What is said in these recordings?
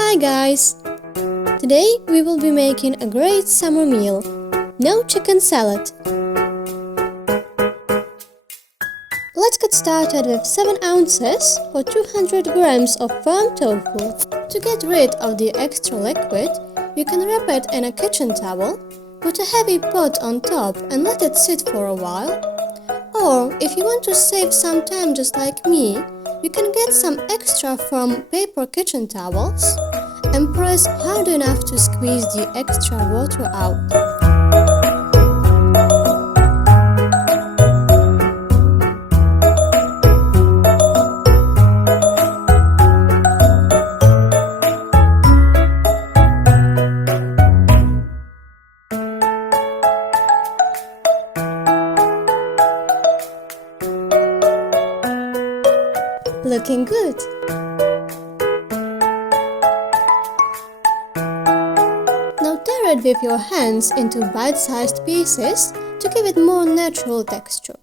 Hi guys! Today we will be making a great summer meal. No chicken salad. Let's get started with 7 ounces or 200 grams of firm tofu. To get rid of the extra liquid, you can wrap it in a kitchen towel, put a heavy pot on top and let it sit for a while. Or if you want to save some time just like me, you can get some extra firm paper kitchen towels and press hard enough to squeeze the extra water out. Looking good! Now tear it with your hands into bite-sized pieces to give it more natural texture.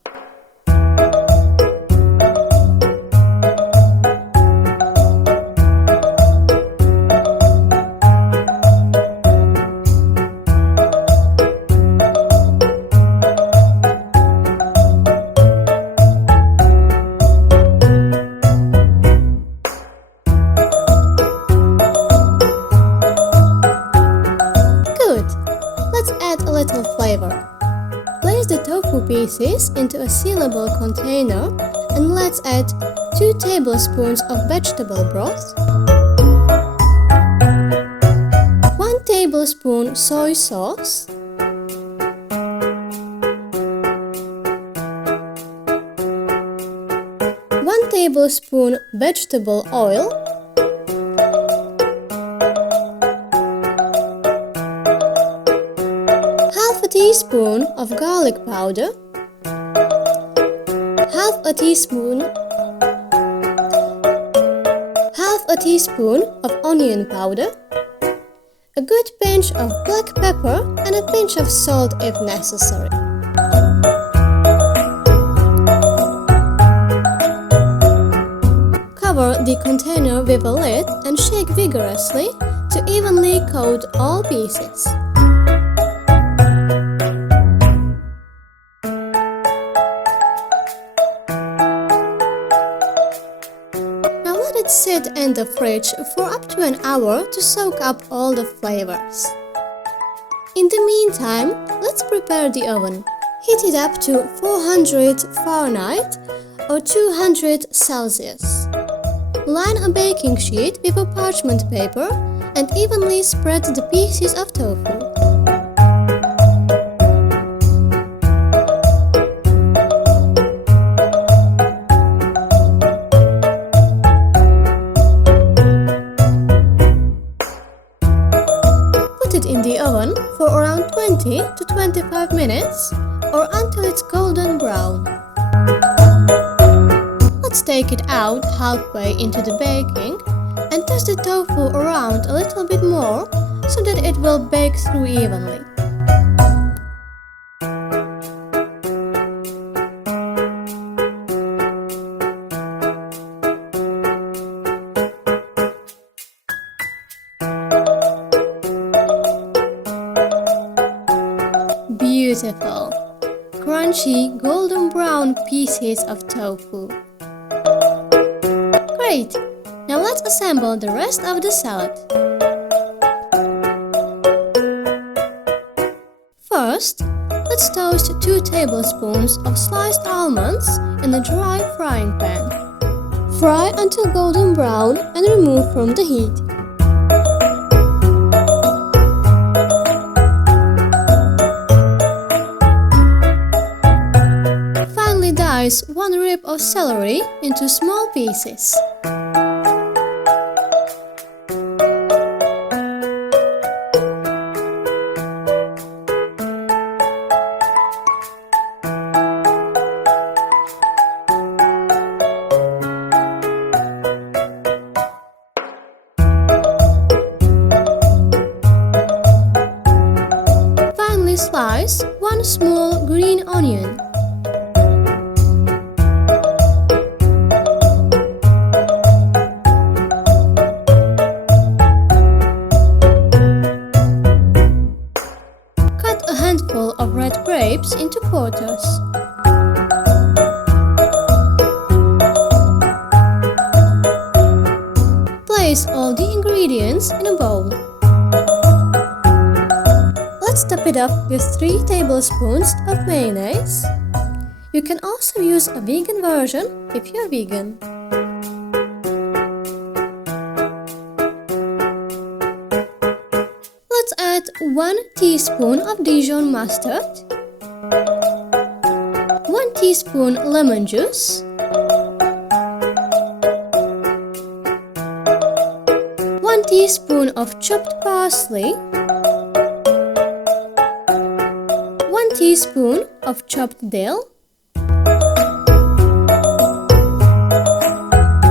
Little flavor. Place the tofu pieces into a sealable container and let's add 2 tablespoons of vegetable broth, 1 tablespoon soy sauce, 1 tablespoon vegetable oil, half a teaspoon of garlic powder, half a teaspoon of onion powder, a good pinch of black pepper and a pinch of salt if necessary. Cover the container with a lid and shake vigorously to evenly coat all pieces. Let it sit in the fridge for up to an hour to soak up all the flavors. In the meantime, let's prepare the oven. Heat it up to 400 Fahrenheit or 200 Celsius. Line a baking sheet with a parchment paper and evenly spread the pieces of tofu. In the oven for around 20 to 25 minutes or until it's golden brown. Let's take it out halfway into the baking and toss the tofu around a little bit more so that it will bake through evenly. Beautiful, crunchy golden brown pieces of tofu. Great! Now let's assemble the rest of the salad. First, let's toast 2 tablespoons of sliced almonds in a dry frying pan. Fry until golden brown and remove from the heat. Dice 1 rib of celery into small pieces. Finally slice 1 small green onion. ingredients in a bowl. Let's top it off with 3 tablespoons of mayonnaise. You can also use a vegan version if you're vegan. Let's add 1 teaspoon of Dijon mustard, 1 teaspoon lemon juice, 1 teaspoon of chopped parsley, 1 teaspoon of chopped dill,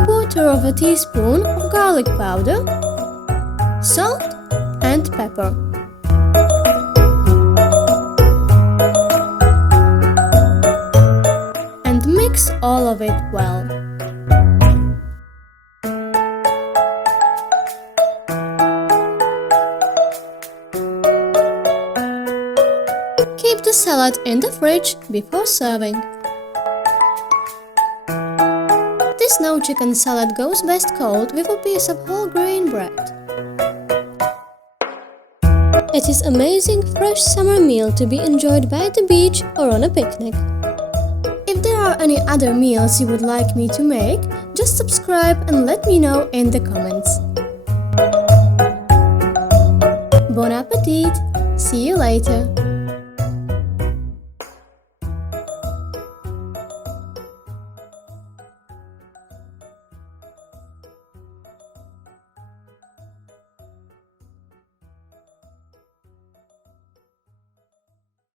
1/4 teaspoon of garlic powder, salt and pepper. And mix all of it well. Keep the salad in the fridge before serving. This no chicken salad goes best cold with a piece of whole grain bread. It is amazing fresh summer meal to be enjoyed by the beach or on a picnic. If there are any other meals you would like me to make, just subscribe and let me know in the comments. Bon appetit! See you later!